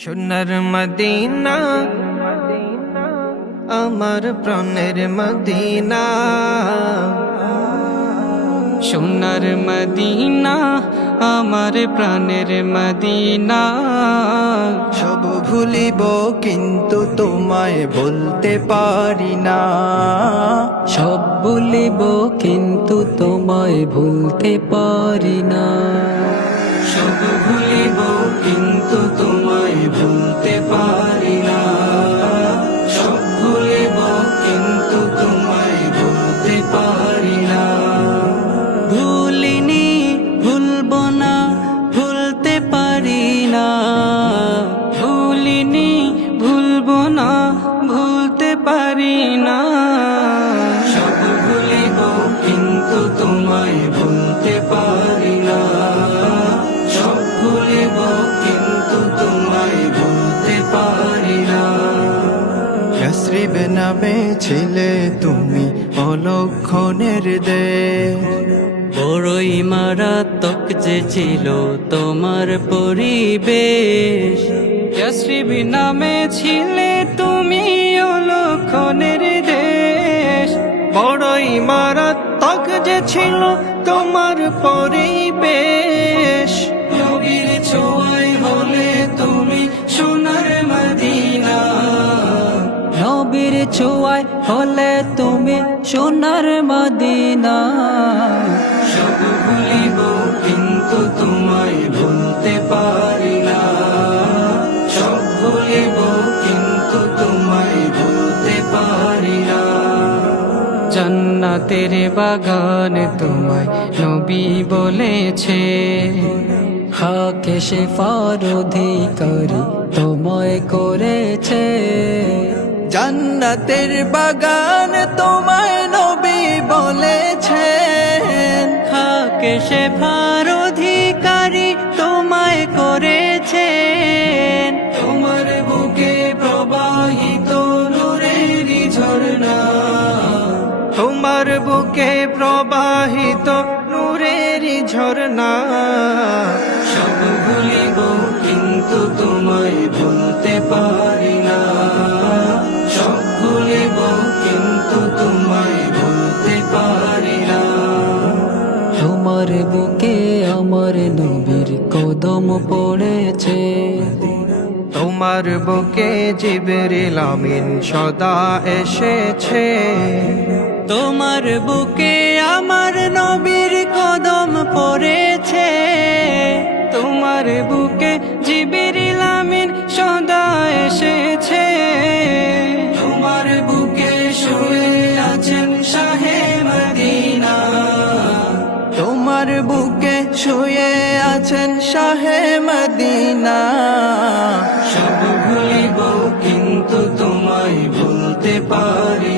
সোনার মদিনা আমার প্রাণের মদিনা, সোনার মদিনা আমার প্রাণের মদিনা। সব ভুলিব কিন্তু তোমায় বলতে পারি না। সব ভুলিব কিন্তু তোমায় ভুলতে পারি না। সব ভুলিব কিন্তু তোমায় ভুলতে পারি না। সব ভুলিব কিন্তু তোমায় ভুলতে পারি না। ভুলিনি ভুলব না ভুলতে পারি না। ভুলিনি ভুলব না ভুলতে পারি না। সব ভুলিব কিন্তু তোমায় ভুলতে পারি না। সব ভুলিব কিন্তু তোমায় ভুলতে পারি না। ইয়াসরিব নামে ছিলে তুমি অলক্ষণের দেশ, বড়ই মারাত্মক যে ছিল তোমার পরিবেশ। ইয়াসরিব নামে ছিলে তুমি অলক্ষণের দেশ। বড়ই মারাত্মক যে ছিল তোমার পরিবেশ। নবীর ছোঁয়ায় হলে তুমি সোনার মদিনা। নবীর ছোঁয়ায় হলে তুমি সোনার মদিনা। সব ভুলিব কিন্তু তোমায় ভুলতে পারি না। সব ভুলিব কিন্তু তোমায় ভুলতে পারি না। জান্নাতের বাগান তোমায় নবী বলেছে, খাকে শেফার অধিকারী তোমায় করেছে। জান্নাতের বাগান তোমায় নবী বলেছেন, খাকে শেফার অধিকারী তোমায় করেছে। তোমার বুকে প্রবাহিত নূরের ঝরনা। তোমার বুকে প্রবাহিত নূরের ঝরনা। সব ভুলিব কিন্তু তোমায় ভুলতে পারি না। সব ভুলিব কিন্তু তোমায় ভুলতে পারি না। তোমার বুকে আমার নবীর কদম পড়েছে। তোমার বুকে জিবরিল আমিন সদা এসেছে। তোমার বুকে আমার নবীর কদম পড়েছে। তোমার বুকে জিবরিল আমিন সদা এসেছে। তোমার বুকে শুয়ে আছেন শাহে মদিনা। তোমার বুকে শুয়ে আছেন শাহে মদিনা। সব ভুলিব কিন্তু তোমায় ভুলতে পারি